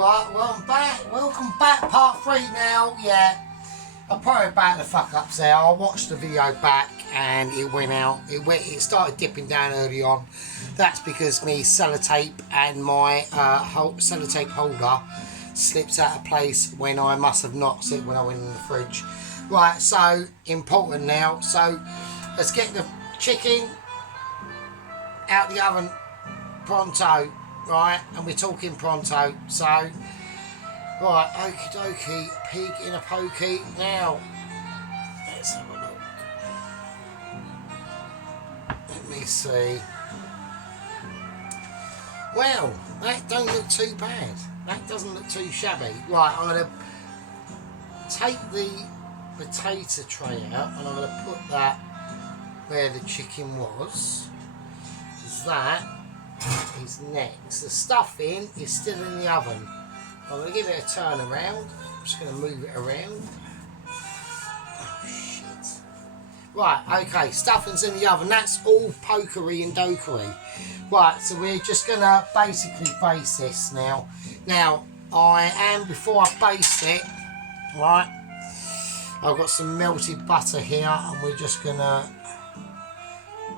Right, well, I'm back. Welcome back, part 3 now. Yeah, I'm probably about to fuck up there. I watched the video back and it went out. It started dipping down early on. That's because me sellotape and my sellotape holder slipped out of place when I must have knocked it when I went in the fridge. Right, so important now. So let's get the chicken out the oven pronto. Right, and we're talking pronto, so right, okie dokie, pig in a pokey. Now let's have a look. Let me see. Well, that don't look too bad. That doesn't look too shabby. Right, I'm gonna take the potato tray out and I'm gonna put that where the chicken was. That is next. The stuffing is still in the oven. I'm going to give it a turn around. I'm just going to move it around. Oh shit. Right, okay, stuffing's in the oven. That's all pokery and dokery. Right, so we're just going to basically baste this now. Now, before I baste it, right, I've got some melted butter here and we're just going to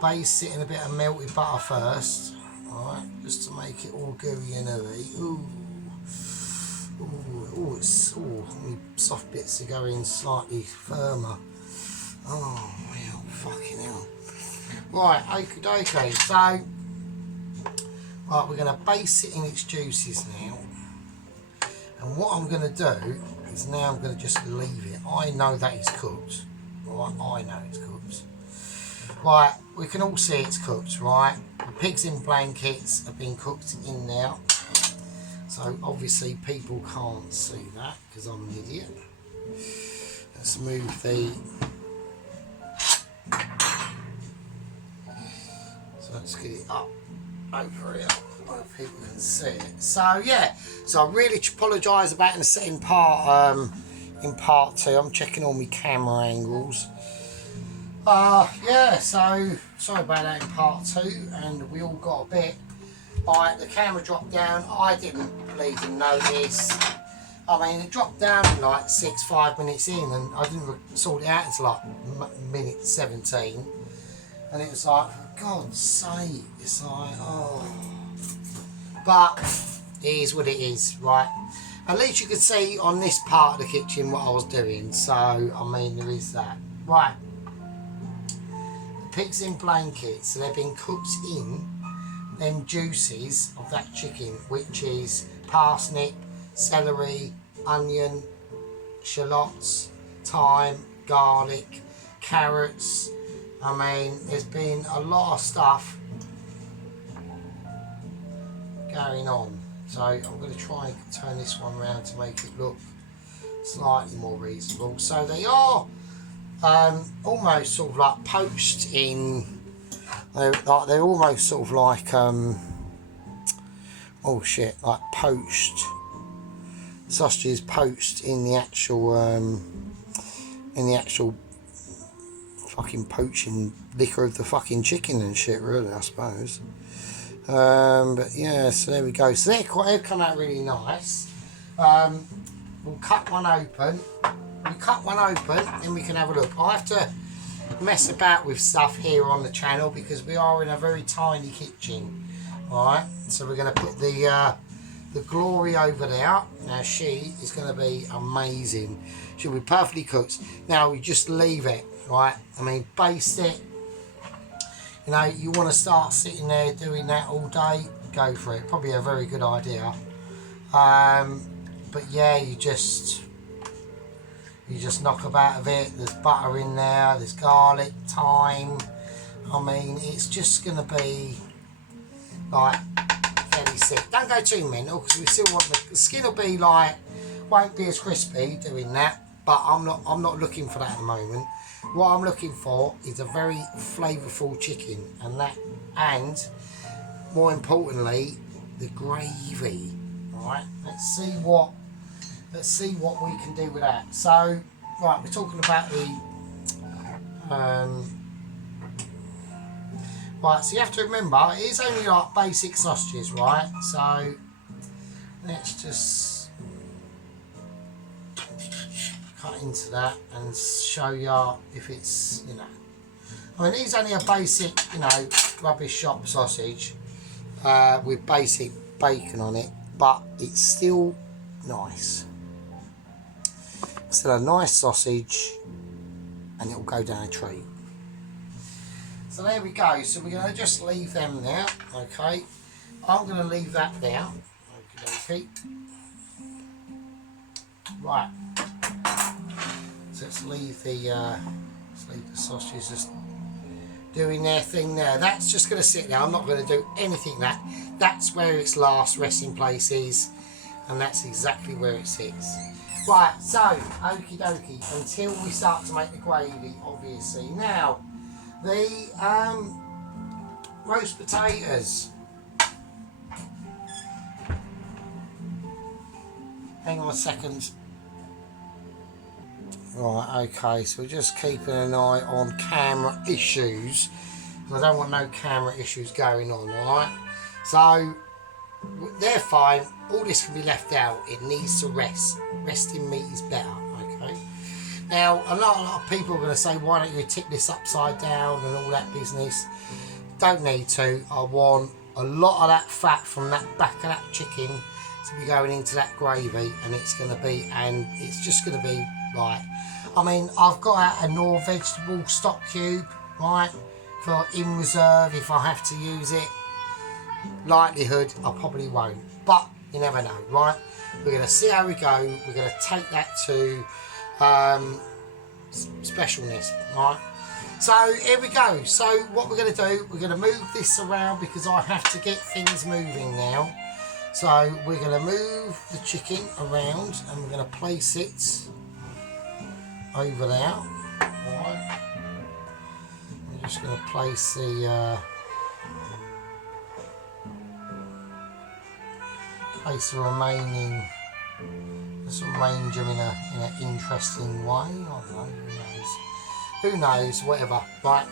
baste it in a bit of melted butter first. Alright, just to make it all gooey and ooey. Ooh, my soft bits are going slightly firmer. Oh, well, fucking hell. Right, okay, so, right, we're going to base it in its juices now. And what I'm going to do is now I'm going to just leave it. I know that it's cooked. Right, I know it's cooked. Right, we can all see it's cooked, right? The pigs in blankets have been cooked in now. So obviously people can't see that because I'm an idiot. Let's move the... So let's get it up over here where people can see it. So yeah, so I really apologise about in part 2. I'm checking all my camera angles. Yeah, so sorry about that in part 2, and we all got a bit. Alright, the camera dropped down. I didn't bleeding notice. I mean, it dropped down like 5 minutes in, and I didn't sort it out until like minute 17. And it was like, for God's sake, it's like, oh. But it is what it is, right? At least you could see on this part of the kitchen what I was doing. So, I mean, there is that. Right. Pigs in blankets, so they've been cooked in them juices of that chicken, which is parsnip, celery, onion, shallots, thyme, garlic, carrots. I mean, there's been a lot of stuff going on. So I'm going to try and turn this one around to make it look slightly more reasonable. So they are almost sort of like poached in. They're almost sort of like oh shit, like poached sausages, poached in the actual fucking poaching liquor of the fucking chicken and shit, really, I suppose. But yeah, so there we go. So they've come out really nice. We'll cut one open. We cut one open and we can have a look. I have to mess about with stuff here on the channel because we are in a very tiny kitchen. Alright, so we're going to put the Glory over there. Now she is going to be amazing. She'll be perfectly cooked. Now we just leave it, right? I mean, baste it. You know, you want to start sitting there doing that all day, go for it. Probably a very good idea. But yeah, you just knock about of it. There's butter in there, there's garlic, thyme. I mean, it's just going to be like fairly sick. Don't go too mental because we still want the skin will be like, won't be as crispy doing that, but I'm not looking for that at the moment. What I'm looking for is a very flavourful chicken, and more importantly, the gravy. Right, let's see what we can do with that. So, right, we're talking about the right, so you have to remember it is only like basic sausages, right? So let's just cut into that and show you if it's, you know, I mean, these only a basic, you know, rubbish shop sausage with basic bacon on it, but it's still nice. Still a nice sausage, and it'll go down a treat. So there we go. So we're going to just leave them there. Okay, I'm going to leave that there. Okay. Right. So let's leave the sausages just doing their thing there. That's just going to sit there. I'm not going to do anything. That's where its last resting place is, and that's exactly where it sits. Right, so okie dokie, until we start to make the gravy, obviously. Now, the roast potatoes. Hang on a second. Right, okay, so we're just keeping an eye on camera issues. I don't want no camera issues going on, alright? So, they're fine. All this can be left out. It needs to rest. Resting meat is better, okay? Now, a lot of people are going to say, why don't you tip this upside down and all that business? Don't need to. I want a lot of that fat from that back of that chicken to be going into that gravy, and it's just going to be right. I mean, I've got a Knorr vegetable stock cube, right, for in reserve if I have to use it. Likelihood, I probably won't, but you never know, right? We're going to see how we go. We're going to take that to specialness, right? So here we go. So what we're going to do, we're going to move this around because I have to get things moving now. So we're going to move the chicken around and we're going to place it over there. Right. We're just going to place the remaining. Just arrange them in an interesting way. I don't know. Who knows? Whatever. Right.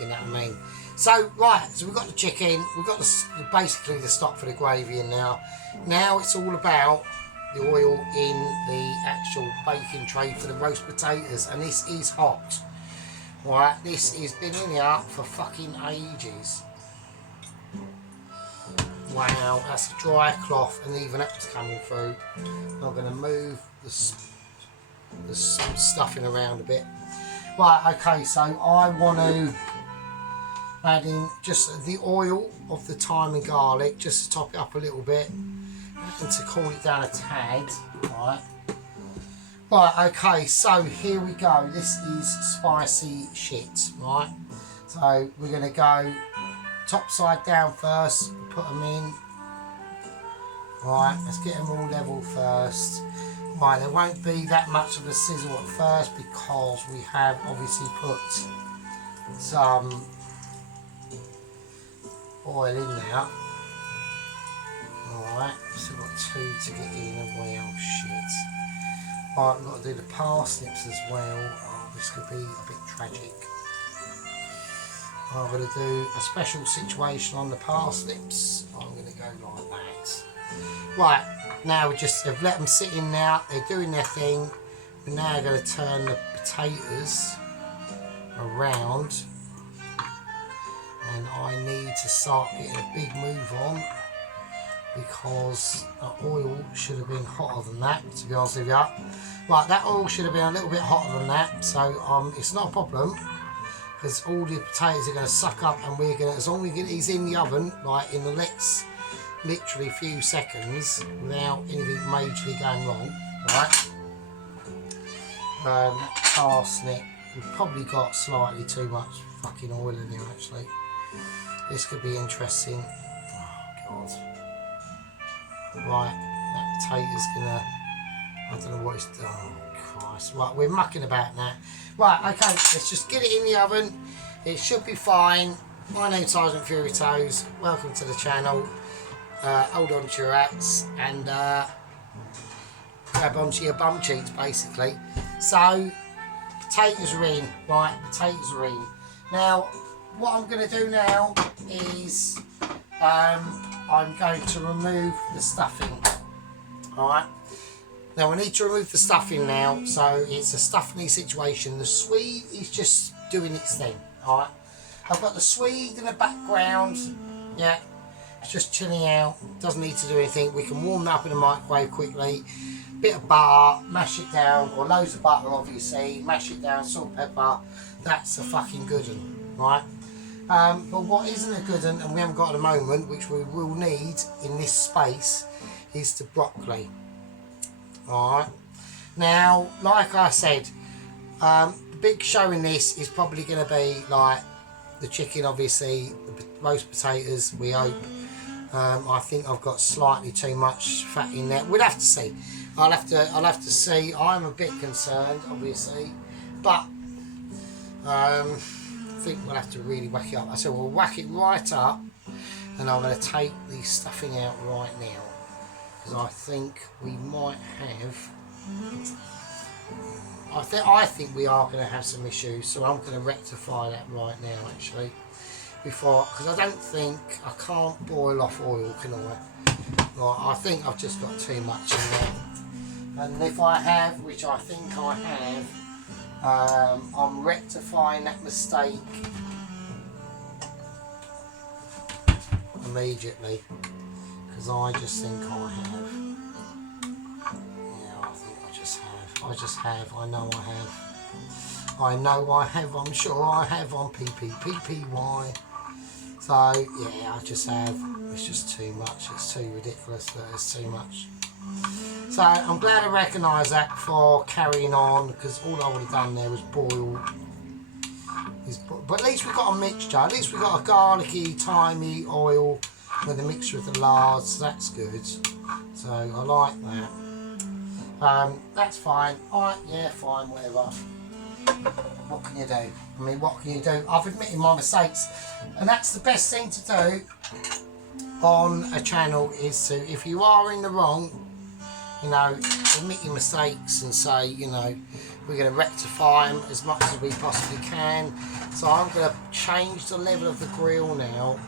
You know what I mean. So right. So we've got the chicken. We've got basically the stock for the gravy in now. Now it's all about the oil in the actual baking tray for the roast potatoes, and this is hot. Right, this has been in here for fucking ages. Wow, that's a dry cloth, and even that's coming through. I'm going to move the stuffing around a bit. Right, okay, so I want to add in just the oil of the thyme and garlic, just to top it up a little bit. And to cool it down a tad, right? Right, okay, so here we go. This is spicy shit, right? So we're going to go top side down first, put them in. Right, let's get them all level first. Right, there won't be that much of a sizzle at first because we have obviously put some oil in there. Alright, still got two to get in as well, shit. Right, we've got to do the parsnips as well. Oh, this could be a bit tragic. I'm going to do a special situation on the parsnips. I'm going to go like that. Right, now we just have let them sit in now. They're doing their thing. We're now going to turn the potatoes around. And I need to start getting a big move on, because the oil should have been hotter than that, to be honest with you. Right, that oil should have been a little bit hotter than that, so it's not a problem, because all the potatoes are going to suck up, and we're going to, as long as we get these in the oven, like in the next literally few seconds, without anything majorly going wrong, right? Parsnip, we've probably got slightly too much fucking oil in here actually. This could be interesting. Oh God. Right, that potato's gonna, I don't know what it's, oh Christ. Right, we're mucking about now. Right, okay, let's just get it in the oven. It should be fine. My name's Sergeant Fury Toes. Welcome to the channel. Hold on to your hats and grab onto your bum cheeks basically. So, potatoes are in, right, potatoes are in. Now, what I'm going to do now is I'm going to remove the stuffing. Alright. Now I need to remove the stuffing now, so it's a stuffing situation. The Swede is just doing its thing. Alright. I've got the Swede in the background. Yeah. It's just chilling out. Doesn't need to do anything. We can warm that up in the microwave quickly. Bit of butter, mash it down, or loads of butter obviously, mash it down, salt, pepper. That's a fucking good one, right? But what isn't a good one, and we haven't got at the moment, which we will need in this space, is the broccoli. Alright. Now, like I said, the big show in this is probably going to be like the chicken, obviously, the roast potatoes, we hope. I think I've got slightly too much fat in there. We'll have to see. I'll have to see. I'm a bit concerned, obviously, but I think we'll have to really whack it up. I said we'll whack it right up, and I'm going to take the stuffing out right now because I think we might have. I think we are going to have some issues, so I'm going to rectify that right now, actually, before, because I don't think I can't boil off oil, can I? Right, I think I've just got too much in there. And if I have, which I think I have, I'm rectifying that mistake immediately, because I just think I have. Yeah, I think I just have. I know I have. I know I have. I'm sure I have on PPPPY. So yeah, I just have. It's just too much. It's too ridiculous. It's too much. So I'm glad I recognised that before carrying on, because all I would have done there was boil. But at least we've got a mixture. At least we've got a garlicky, thymy oil with a mixture of the lard, so that's good. So I like that. That's fine. Alright, yeah, fine, whatever. What can you do? I mean, what can you do? I've admitted my mistakes, and that's the best thing to do on a channel, is to, if you are in the wrong, you know, admit your mistakes and say, you know, we're going to rectify them as much as we possibly can. So I'm going to change the level of the grill now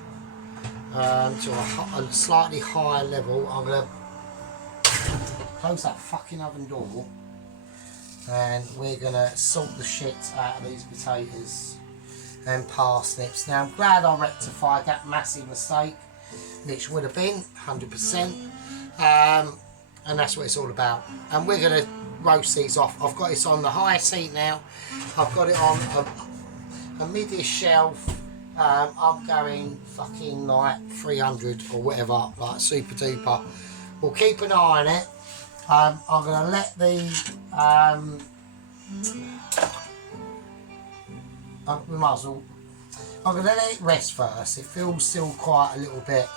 to a slightly higher level. I'm going to close that fucking oven door, and we're going to salt the shit out of these potatoes and parsnips. Now I'm glad I rectified that massive mistake, which would have been 100%. And that's what it's all about. And we're going to roast these off. I've got this on the highest heat now. I've got it on a mid-ish shelf. I'm going fucking like 300 or whatever, like super duper. We'll keep an eye on it. I'm going to let the we might as well. I'm going to let it rest first. It feels still quite a little bit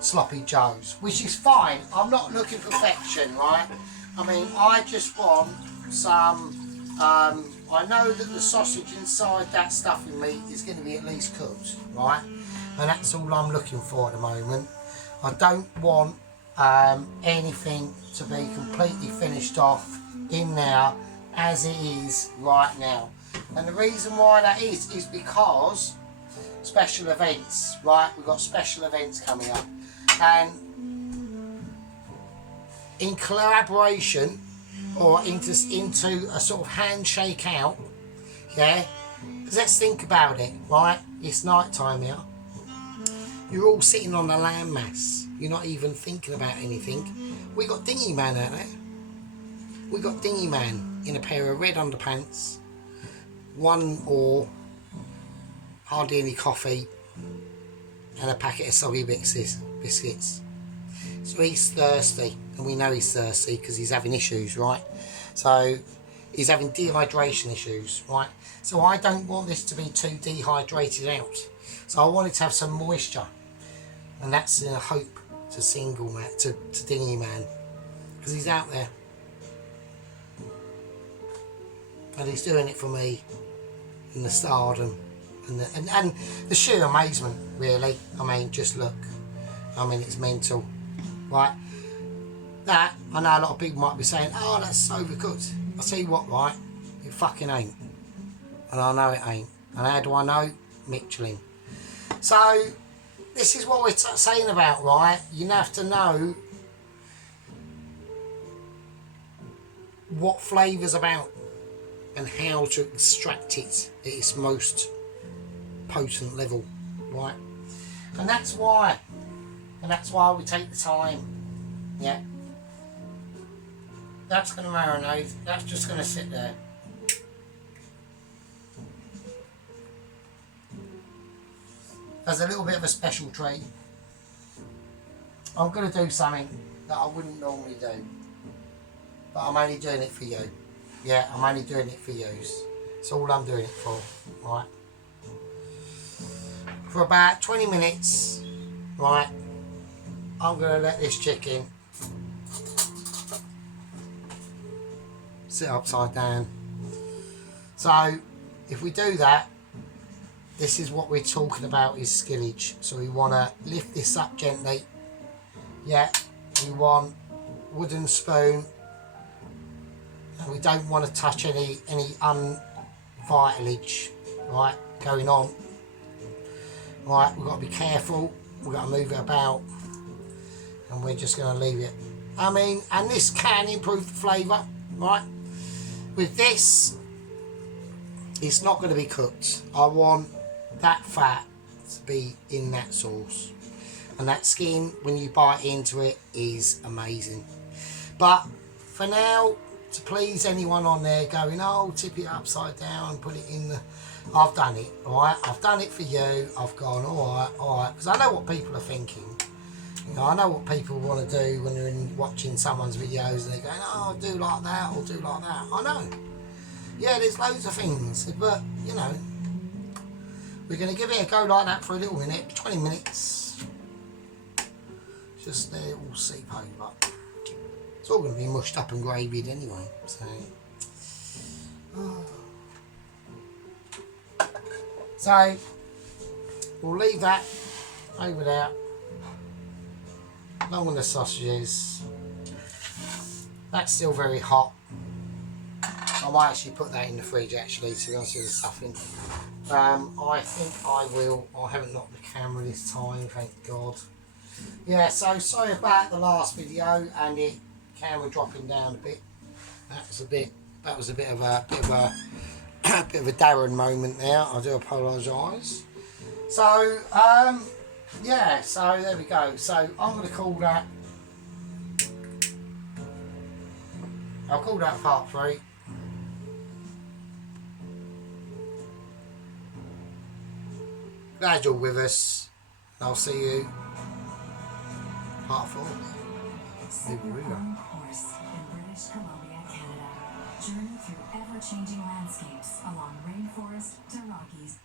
sloppy joes, which is fine. I'm not looking for perfection, right? I mean, I just want some, I know that the sausage inside that stuffing meat is going to be at least cooked, right? And that's all I'm looking for at the moment. I don't want anything to be completely finished off in there as it is right now. And the reason why that is because special events, right? We've got special events coming up. And in collaboration, or into a sort of handshake out, yeah, because let's think about it, right? It's night time here. You're all sitting on a landmass. You're not even thinking about anything. We got Dingy Man out there. We got Dingy Man in a pair of red underpants, one or hardly any coffee, and a packet of soggy biscuits. So he's thirsty, and we know he's thirsty because he's having issues, right? So he's having dehydration issues, right? So I don't want this to be too dehydrated out. So I want it to have some moisture, and that's in a hope to Dingy Man, because he's out there, and he's doing it for me in the stardom and the sheer amazement, really. I mean, just look. I mean, it's mental, right? That, I know a lot of people might be saying, oh, that's overcooked. I'll tell you what, right? It fucking ain't. And I know it ain't. And how do I know? Michelin. So, this is what we're saying about, right? You have to know what flavour's about and how to extract it at its most potent level, right? And that's why we take the time. Yeah, that's going to marinate. That's just going to sit there. As a little bit of a special treat, I'm going to do something that I wouldn't normally do, but I'm only doing it for you. Yeah, I'm only doing it for you. That's all I'm doing it for, right? For about 20 minutes, right, I'm going to let this chicken sit upside down. So if we do that, this is what we're talking about, is skillage. So we want to lift this up gently. Yeah, we want wooden spoon, and we don't want to touch any unvitalage, right, going on. Right, we've got to be careful. We've got to move it about, and we're just going to leave it. I mean, and this can improve the flavour, right? With this, it's not going to be cooked. I want that fat to be in that sauce, and that skin, when you bite into it, is amazing. But for now, to please anyone on there going, oh, tip it upside down and put it in the, I've done it, alright? I've done it for you. I've gone, alright, because I know what people are thinking. You know, I know what people want to do when they're watching someone's videos and they're going, oh, do like that or do like that. I know. Yeah, there's loads of things, but, you know, we're going to give it a go like that for a little minute, 20 minutes. Just let it all seep over. It's all going to be mushed up and gravied anyway, so. So, we'll leave that over there. Along with the sausages. That's still very hot. I might actually put that in the fridge actually, to be honest with the stuffing. I think I will. I haven't knocked the camera this time, thank God. Yeah, so sorry about the last video and it camera dropping down a bit. That was a bit of a bit of a Darren moment there. I do apologise. So yeah, so there we go. So I'm going to call that. I'll call that part 3. Glad you're with us. I'll see you part 4. Super-fun course in British Columbia, Canada. Journey through ever-changing landscapes along rainforest to Rockies.